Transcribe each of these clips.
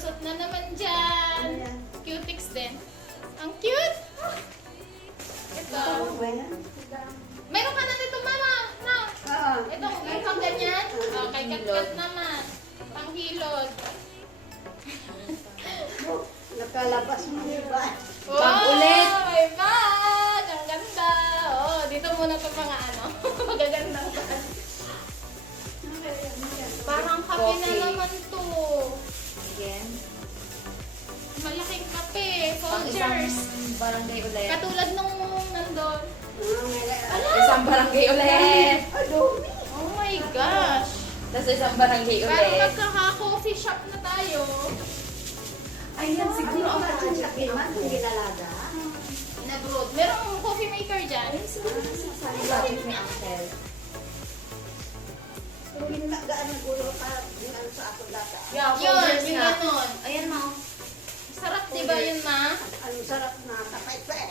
lusot na naman dyan. Cutix din. Ang cute! Ito. Meron ka na dito, mama. Na. Ito, itong ganyan. Okay, kat-kat naman. Panghilod. Nakalabas mo ba? Wow! ulit. May bag! Ang ganda! Oh, dito muna ito mga ano. Magagandang bag. Parang kape na Coffee. naman to. Again. Malaking kape. Pang isang Folgers. barangay ulit. Katulad nung nandun. Isang barangay ulit. Oh my gosh! Tapos isang barangay Parang ulit. magkaka-coffee shop na tayo. Ayan, siguro ang ginalaga. Na-brood. Merong coffee maker dyan. Siguro nasasabi natin ni Uncle. Kung ginagaan ng gulo para ano sa ako data. Yeah, Yun, Folgers yung nga. ganun. Ayan, ma. Sarap diba yun, ma? Ano sarap na kapay-pay.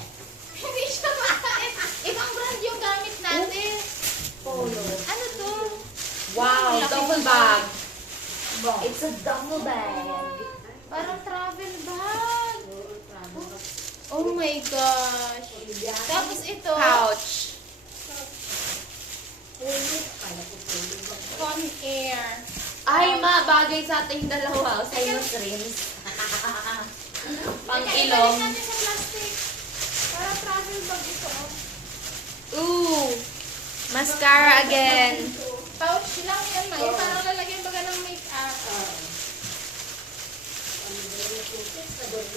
Hindi siya makain. Ibang brand yung gamit natin. Polo. Ano to? Wow, Laki double ng bag. It's a double bag. Parang travel bag. Oh my gosh. Tapos ito, Pouch. Con Air. Ay, ma, bagay sa ating dalawa. Sa inos rings. Pang Teka, ilong. ibalik natin sa plastic. Para travel bag ito. Ooh. Mascara again. Pouch lang yan, ma. Yung parang lalagyan baga ng make-up.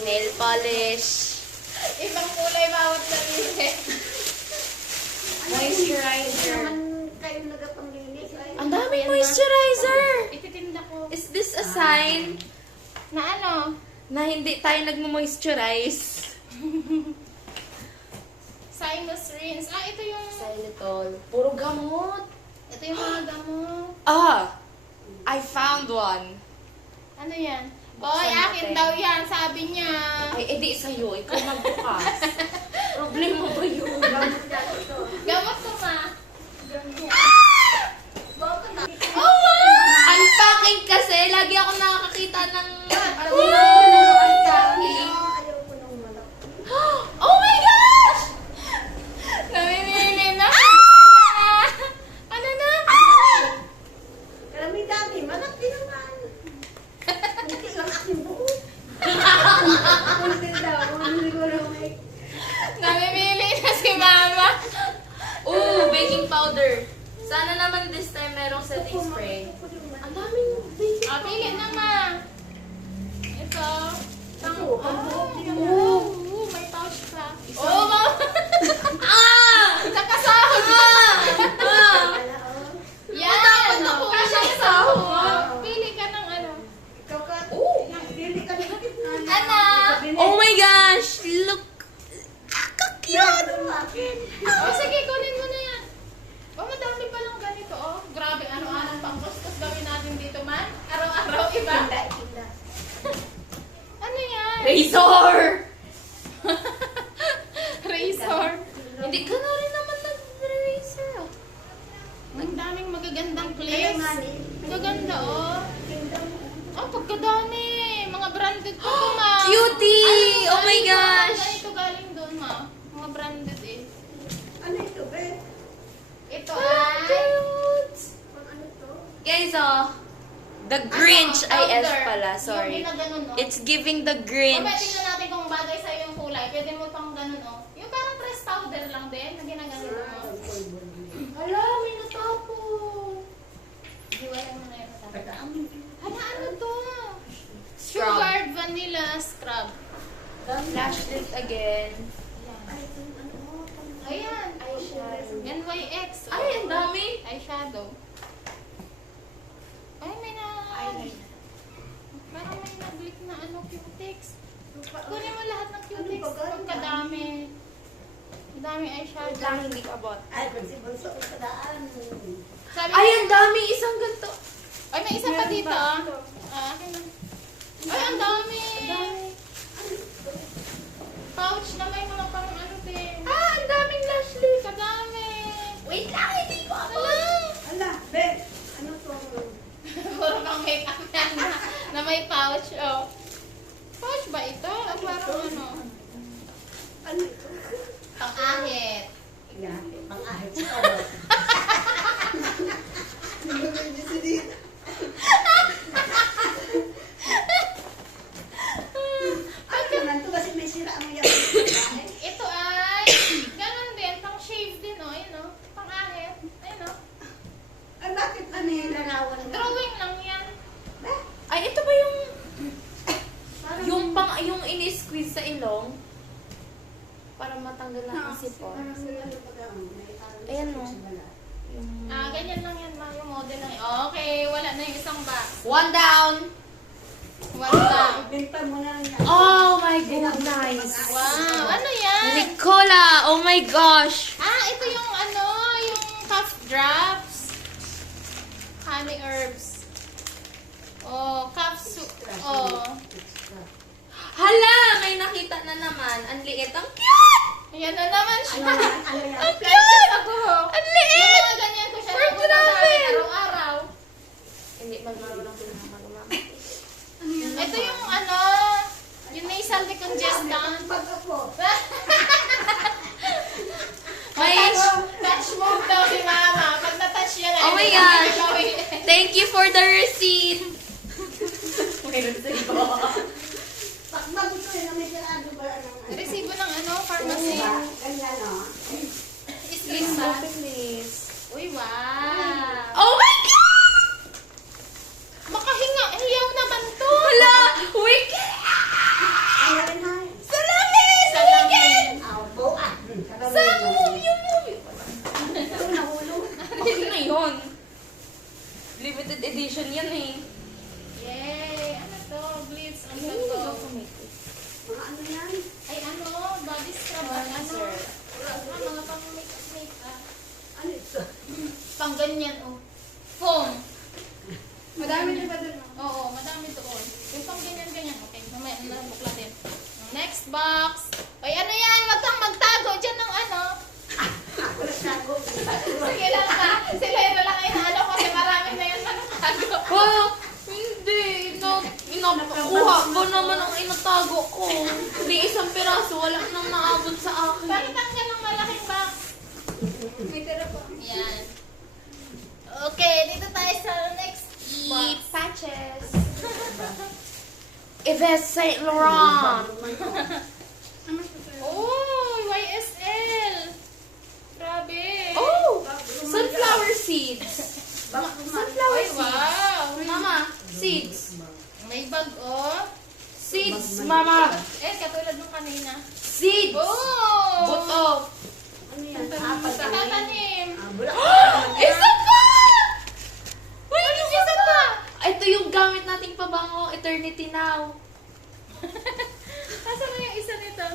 Nail polish. Ibang kulay bawat sarili. Moisturizer. Kayo nagapanglinis ay. Ang daming moisturizer. Ititinda ko. Is this a sign Na ano? na hindi tayo nagmo-moisturize? Sinus rinse. Ah, ito yung... Xylitol. Puro gamot. Ito yung mga gamot. Ah! I found one. Ano yan? Buksan Boy, akin natin. daw yan. Sabi niya. Ay, edi sa'yo. Ikaw magbukas. Problema ba yun? Gamot ko, ma. Oh, wow! Unpacking kasi. Lagi ako nakakakita ng... Ayaw ko nung malak. Oh my gosh! Namimili na. Ano na? Dami, malak din naman. Hindi lang aking buo. Hindi daw, hindi ko lang may. Namimili na si mama. Ooh, baking powder. Sana naman this time merong setting spray. Ang daming baking Ah, pili na, ma. Ito. May pouch pa. Oh, mama. Ah! Nakasahod na. Ah! Yan. Dapat ako Kasya kasya sa sa sahod. Pili ka ng ano. Ikaw ka, Oh! hindi ka nakikita. Anak. Oh my gosh! Look! Cute! Oh, sige, kunin mo na yan. Oh, madami palang ganito, oh. Grabe, ano-anong pang-kuskus gawin natin dito, man. Araw-araw iba. Ano yan? Razor! Razor. Hindi ka na rin naman nag-razor. Ang daming magagandang clips. Magaganda, oh. Oh, pagkadami. Mga branded pa ito, ma. Cutie! Ano, Oh my galing gosh! doon? Ganito galing doon, ma. Mga branded, eh. Ano ito, be? Ito Ah, ay... cute! Pang ano to? Guys, oh. The Grinch ano, ay S powder. pala, Yung sorry. ginaganon, no? It's giving the Mamaya Grinch. tingnan natin kung bagay sa'yo yung kulay. Pwede mo pang ganun, oh. Yung parang press powder lang din, na ginaganon mo. Hala, may natapo. Hiwalay mo na yung natapo. Hala, ano to? Scrub. Sugar vanilla scrub. Lash lift again. Ayan. NYX. oh. Ay, ang dami. Eyeshadow. Ay, may na... Parang may nag-leak na ano, Cutex. Kunin mo lahat ng Cutex. Ano ba, Pagkadami. Ang dami eyeshadow. Lang hindi kabot. Ay, pag si Bunso ko sa daan. Sabi Ay, niya- ang dami. Isang ganito. Ay, may isa pa dito. Akin na. Ay, ang dami. Pouch na may mga pang ano din. Ah, ang daming lash lift. Kadami. Wait lang, hindi ko Hala. Ala, be, ano to? Puro pang makeup na may pouch, oh. Pouch ba ito? O parang ano? Ano ito? Pang-ahit. Yan, pang-ahit sa tawag. Ano naman to kasi may sira mo yan. Ito ay, ganun din, pang-shave din, o. Ayun, o. Pang-ahit. Ayun, o. Ang bakit ano yung larawan mo? Drawing lang yan. Ay, ito ba yung yung ini-squeeze sa ilong? Para matanggal ang sipon. Ayan, no? Yung... Ganyan lang yan, ma. Yung model lang. Okay, wala na yung isang box. One down! One lang. Ibenta mo na yan. Oh my goodness! Wow, ano yan? Nicola! Oh my gosh! Ito yung ano, yung cough drops. Honey herbs. Oh, cough soup. Oh. Hala! May nakita na naman. Ang liit. Ang cute! Ayan na naman siya. Ano yan? Ang Cute! cute! Ako. Ang Yung liit! mga ganyan ko siya For nagunagamit travel. araw-araw. Hindi, magmarunong pinakamalumang. Ito yung ano, yung nasal decongestant. Pag ako. May... Touch move daw si mama. Pag na-touch yan, Oh my hindi God. namin gawin. Thank you for the receipt! Mayroon sa iba. Pag magusto yun, may sarado ba? Resibo ng ano, pharmacy. Ganyan, no? Islisa. Please. Uy, wow. Oh my God! Makahinga. Hiyaw naman to. Hala! Wicked! Ano rin ha? Salamin! Salamin. Buat. Saan mo yun? Ito nahulog. Okay na yun. Limited edition yan eh. Yay. Ano to? Blitz. Ang ganda. Mga ano yan? Ay, ano? Body scrub. Ano? Mga pang make-up. Ano ito? Pang ganyan, oh. Foam. Madami na ba doon? Oo, madami doon. Yung pang ganyan-ganyan. Okay, mamaya na buklatin. Next box. Ay, ano yan? Wag kang magtago dyan ng ano. Ako nagtago. Sige lang ka. Sila yun na lang inaano kasi marami na yan manatago. Wow! Hindi. Inakuha ko naman ang inatago ko. Hindi isang piraso. Wala nang naabot sa akin. Bakit ang ganang malaking box? May tira po. Yan. Okay, dito tayo sa next box. Patches. Yves Saint Laurent. Oh, YSL. Grabe. Oh! Sunflower seeds. Sunflower Ay, seeds. wow. Mama, seeds. May bag, oh. Seeds, mama. Katulad nung kanina. Seeds. Oh! Buto. Ano yan? Sa tatanim. Bulak. Isa pa! Wait, isa pa! Ito yung gamit nating pabango, Eternity Now. Nasaan na yung isa nito?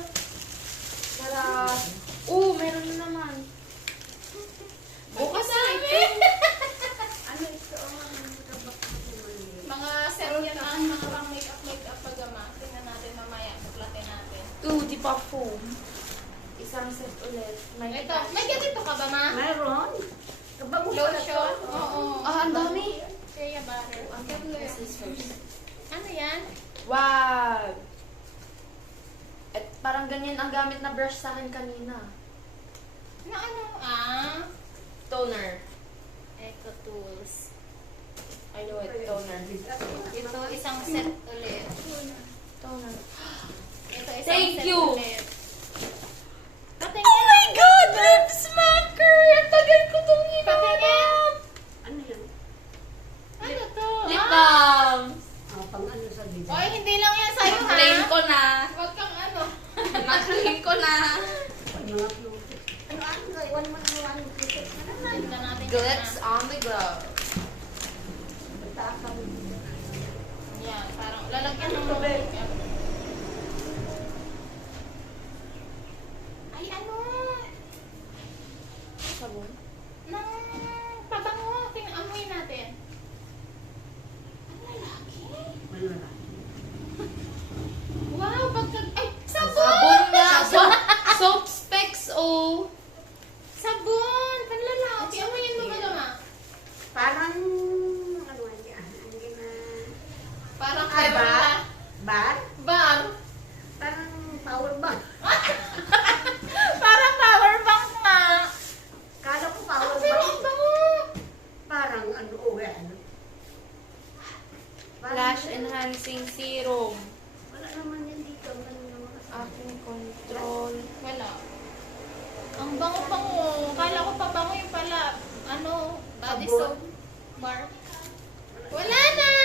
Para... meron na naman. Bukas namin! Ano ito? Mga set yan ang mga pang make-up pagama. Tingnan natin mamaya. Buklatin natin. Di pa foam. Isang set ulit. Ito, may ganito ka ba, ma? Meron? Kabango pala to. Lotion? Oo. Ang dami. Shea butter. Ano yan? Wow! At parang ganyan ang gamit na brush sa akin kanina. Na ano? Toner. Eco Tools. I know it, toner. Ito, isang set ulit. Toner. Ito, isang Thank set you. ulit. Patingin. Oh my God! Lip smacker! Ang tagal ko itong hinanap! Ano yan? Ano to? Lip balm! Pang ano sa bida. Oy, hindi lang yan sa'yo, ha? Naklaim ko na. Huwag kang ano. Naklaim ko na. Pag mga fluke. Ano? Iwan mo na iwan mo fluke. Tignan natin. Glitz on the glove. Magtakang. Yan, parang lalagyan ng mga makeup. Ay, ano? Sabon? Nang pabango. Amoy natin. Ang lalaki. Malala. Wow, ay, sabon! Sabon nga! Soap specs, oh! Sabon! Panlalaki. Amoyin mo ba naman? Parang ano yan? Hindi na. Parang Bar? Bar? Bar. cleansing serum. Wala naman yan dito. Ano naman kasi. Acne control. Wala. Ang bango-bango. Kala ko pa bango yung pala. Ano? Body Sabon? soap. Bar. Wala na!